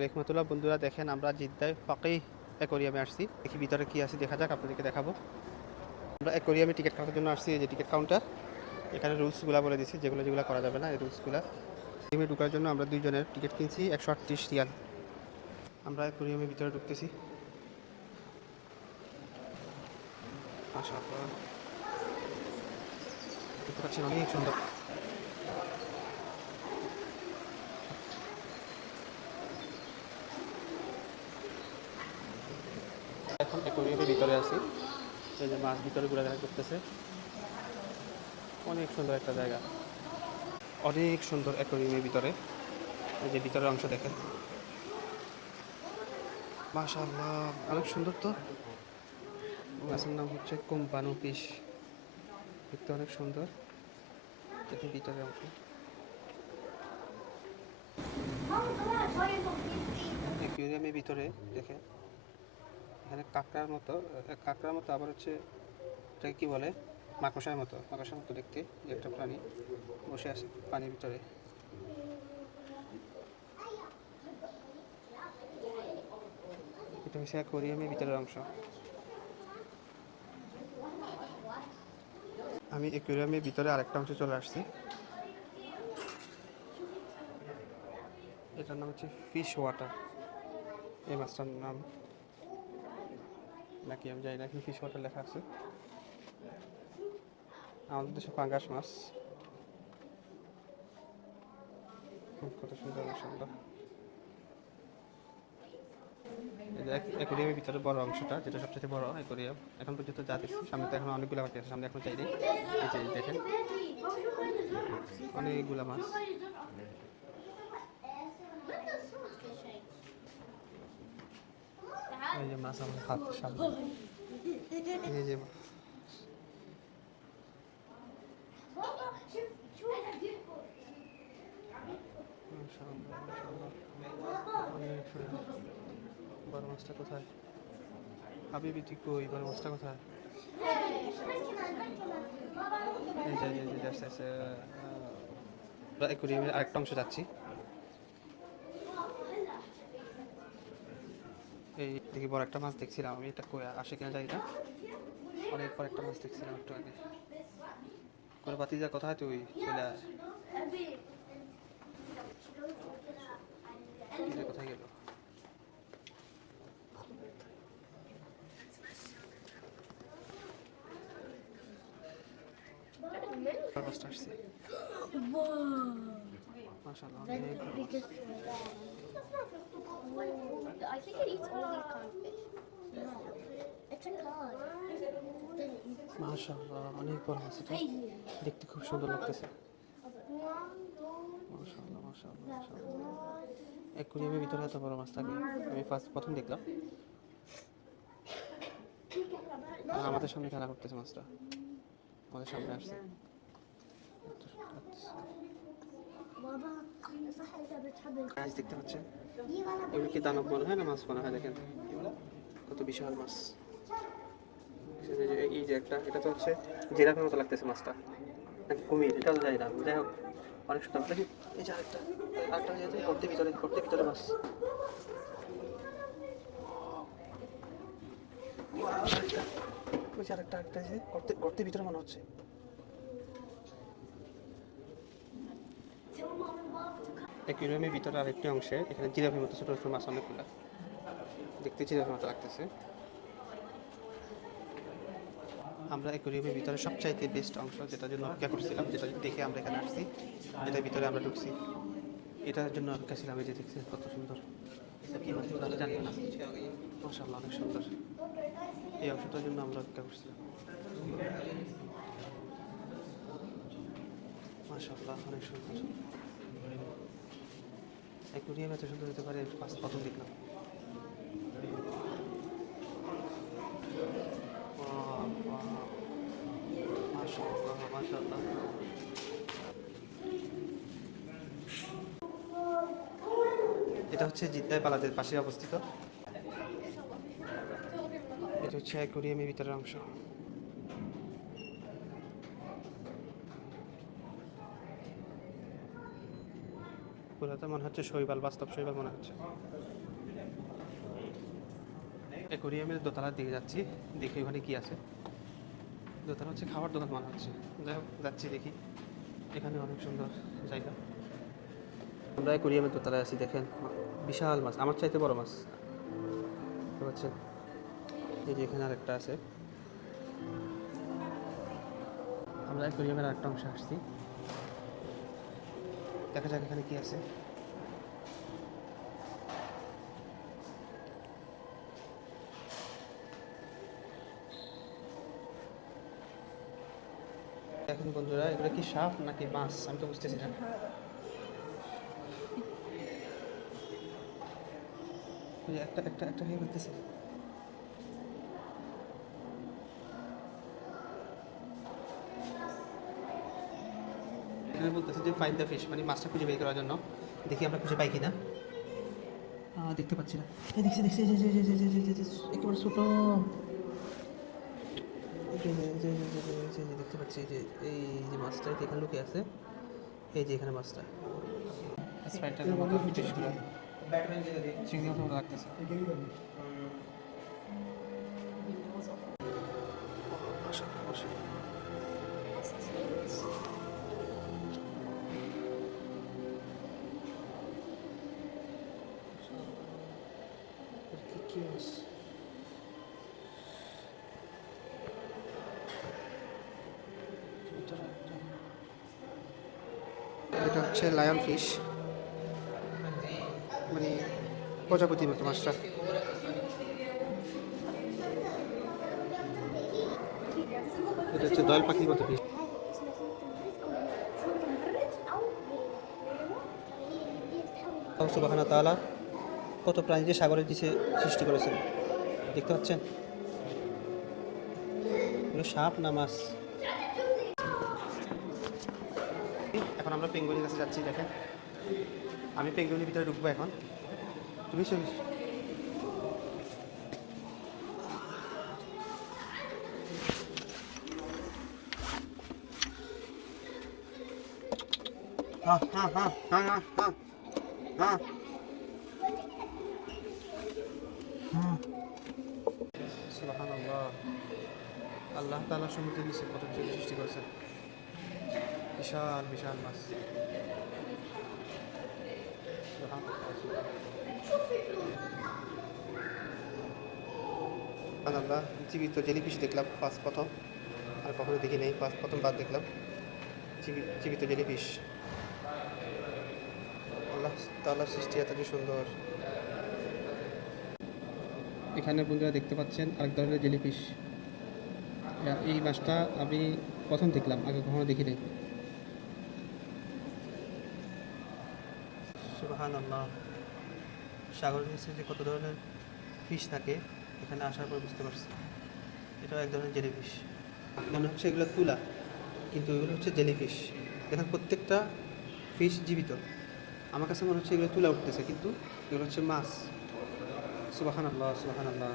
আলাইকুম রহমতুল্লাহ। বন্ধুরা দেখেন, আমরা জিদ্দায় ফাকিহ অ্যাকোরিয়ামে আসছি। দেখি ভিতরে কি আছে, দেখা যাক, আপনাদেরকে দেখাবো। আমরা অ্যাকোরিয়ামে টিকিট কাটার জন্য আসছি। এই যে টিকিট কাউন্টার, এখানে রুলসগুলো বলে দিচ্ছি, যেগুলো যেগুলো করা যাবে না, এই রুলসগুলো। অ্যাকোরিয়ামে ঢোকার জন্য আমরা দুইজনের টিকিট কিনছি 138 রিয়াল। আমরা অ্যাকোরিয়ামের ভিতরে ঢুকতেছি। মাশাআল্লাহ, দেখতে পাচ্ছেন অনেক সুন্দর। এখন অ্যাকোরিয়ামের ভিতরে আছি। এই যে মাছ ভিতরে ঘোরাঘুরা করতেছে। অনেক সুন্দর একটা জায়গা, অনেক সুন্দর অ্যাকোরিয়ামের ভিতরে। এই যে ভিতরের অংশ দেখেন, মাশাআল্লাহ অনেক সুন্দর। তো মাছের নাম হচ্ছে কোম্পানো ফিশ, দেখতে অনেক সুন্দর। দেখুন ভিতরের অংশ, অ্যাকুয়ারিয়ামের ভিতরে দেখে এখানে কাঁকড়ার মতো আবার হচ্ছে এটাকে কী বলে, মাকড়সার মতো দেখতে যে একটা প্রাণী বসে আছে পানির ভিতরে। এটা হচ্ছে অ্যাকুয়ারিয়ামের ভিতরের অংশ। আমি অ্যাকুয়ারিয়ামের ভিতরে আরেকটা অংশে চলে আসছি। এটার নাম হচ্ছে ফিশ ওয়াটার। এই মাছটার নাম নাকি আমি জানি না, এখানে ফিশ ওয়াটার লেখা আছে। আমাদের দেশে পাঙ্গাস মাছ। কত সুন্দর মাশাআল্লাহ। অ্যাকোরিয়ামের ভিতরে বড় অংশটা, যেটা সবচেয়ে বড় অ্যাকোরিয়াম এখন পর্যন্ত যা দেখছি। সামনে তো এখন অনেকগুলো বাকি আছে, সামনে এখন চাইলে এই যে দেখেন অনেকগুলো মাছ। এই যে মাছ আমার হাতের সামনে, এই যে মাশাআল্লাহ মাশাআল্লাহ অনেক সুন্দর। বড় মাছটা কোথায়? হাবিবি তুই কই? বড় মাছটা কোথায়? এই যে আস্তে আস্তে অ্যাকোরিয়ামের আরেকটা অংশ যাচ্ছি। এই দেখি বড় একটা মাছ দেখছিলাম আমি, এটা কই আসে কিনা জানি না। অনেক বড় একটা মাছ দেখছিলাম একটু আগে। করে বাতিজা কোথায় তুই? চলে আয়। কোথায় গেল? মাছটা আসছে মাশাআল্লাহ অনেক বড় মাছ। I think it eats all these kind of fish. No, it's a cod. মাশাআল্লাহ অনেক বড় মাছ, এটা দেখতে খুব সুন্দর লাগতেছে। মাশাআল্লাহ মাশাআল্লাহ মাশাআল্লাহ। অ্যাকোরিয়ামের ভিতরে এত বড় মাছ থাকে আমি প্রথম দেখলাম। আমাদের সামনে খেলা করতেছে মাছটা, আমাদের সামনে আসছে। গাছ দেখতে পাচ্ছেন, এগুলো কি দানব মনে হয় না মাছ মনে হয়? দেখেন কত বিশাল মাছ। এই যে একটা, এটা তো হচ্ছে জিরাফের মতো লাগতেছে মাছটা, নাকি কুমির এটা তো জানি না। যাই হোক অনেক সুন্দর দেখি। এই যে আরেকটা গর্তের ভিতরে মাছ। ওই যে আরেকটা যে গর্তের ভিতরে মনে হচ্ছে। অ্যাকুয়ারিয়ামের ভিতরে আরেকটি অংশে এখানে জিরাফের মতো ছোটো ছোটো মাছ অনেকগুলো, দেখতে জিরাফের মতো লাগতেছে। আমরা অ্যাকোরিয়ামের ভিতরে সবচাইতে বেস্ট অংশ, যেটার জন্য অপেক্ষা করছিলাম, যেটা দেখে আমরা এখানে আসছি, এটার ভিতরে আমরা ঢুকছি। এটার জন্য অপেক্ষা ছিলাম। এই যে দেখছেন কত সুন্দর, কি মাছ জানি না, মাশাআল্লাহ অনেক সুন্দর। এই অংশটার জন্য আমরা অপেক্ষা করছিলাম। মাশাআল্লাহ অনেক সুন্দর। অ্যাকোরিয়াম এত সুন্দর হতে পারে প্রথম দেখলাম। মাশাআল্লাহ মাশাআল্লাহ। এটা হচ্ছে জিদ্দায় পালাদের পাশে অবস্থিত। এটা হচ্ছে অ্যাকোরিয়ামের ভিতরের অংশ। পুরাতে মনে হচ্ছে শৈবাল, বাস্তব শৈবাল মনে হচ্ছে। অ্যাকোরিয়ামের দোতলার দিকে যাচ্ছি, দেখি ওখানে কি আছে। দোতলা হচ্ছে খাবার দোকান মনে হচ্ছে। যাই হোক, যাচ্ছি দেখি। এখানে অনেক সুন্দর জায়গা। আমরা অ্যাকোরিয়ামের দোতলায় আছি, দেখেন বিশাল মাছ, আমার চাইতে বড় মাছ দেখতে পাচ্ছেন। এই যে এখানে আরেকটা আছে। আমরা অ্যাকোরিয়ামের আরেকটা অংশে আসছি, দেখা যাক এখানে কি আছে। এখন বন্ধুরা, এগুলো কি সাপ নাকি মাছ আমি তো বুঝতেছি না। ওই যে একটা একটা একটা হয়ে করতেছে। এখানে বলতেছে যে ফাইন্ড দ্য ফিশ, মানে মাছটা খুঁজে বের করার জন্য। দেখি আমরা খুঁজে পাই কিনা। দেখতে পাচ্ছি না। এই দেখছি দেখছি, একেবারে ছোট। দেখতে পাচ্ছি যে এই যে মাছটা এখানে লুকে আছে। এই যে এখানে মাছটা স্পাইডারের মতো ফিশগুলো চিংড়ির মতো লাগতেছে। কি মাছ? এটা হচ্ছে লায়ন ফিশ, মানে প্রজাপতির মতো মাছটা। এটা হচ্ছে দয়াল পাখির মতো ফিশ। সুবহানাহু ওয়া তাআলা কত প্রাণী যে সাগরের নিচে সৃষ্টি করেছেন, দেখতে পাচ্ছেন। এগুলো সাপ না মাছ? এখন আমরা পেঙ্গুইনের কাছে যাচ্ছি। দেখেন, আমি পেঙ্গুইনের ভিতরে ঢুকবো এখন। তুমি চল। সুবহানাল্লাহ, আল্লাহ তাআলা সমুদ্রের নিচে কত কিছু সৃষ্টি করেছেন। বিশাল বিশাল মাছ। আমরা জীবিত জেলিফিশ দেখলাম প্রথম, আর কখনো দেখি নাই, প্রথমবার দেখলাম জীবিত জেলিফিশ। আল্লাহ তাআলার সৃষ্টি এতটাই সুন্দর। এখানে বন্ধুরা দেখতে পাচ্ছেন আরেক ধরনের জেলিফিশ। এই মাছটা আমি প্রথম দেখলাম, আগে কখনো দেখি নাই। সুবহানাল্লাহ, সাগরের নিচে যে কত ধরনের ফিশ থাকে এখানে আসার পর বুঝতে পারছি এটাও এক ধরনের জেলিফিশ। মনে হচ্ছে এগুলো তুলা, কিন্তু এগুলো হচ্ছে জেলিফিশ। দেখেন প্রত্যেকটা ফিশ জীবিত। আমার কাছে মনে হচ্ছে এগুলো তুলা উঠতেছে, কিন্তু এগুলো হচ্ছে মাছ। সুবহানাল্লাহ, সুবহানাল্লাহ।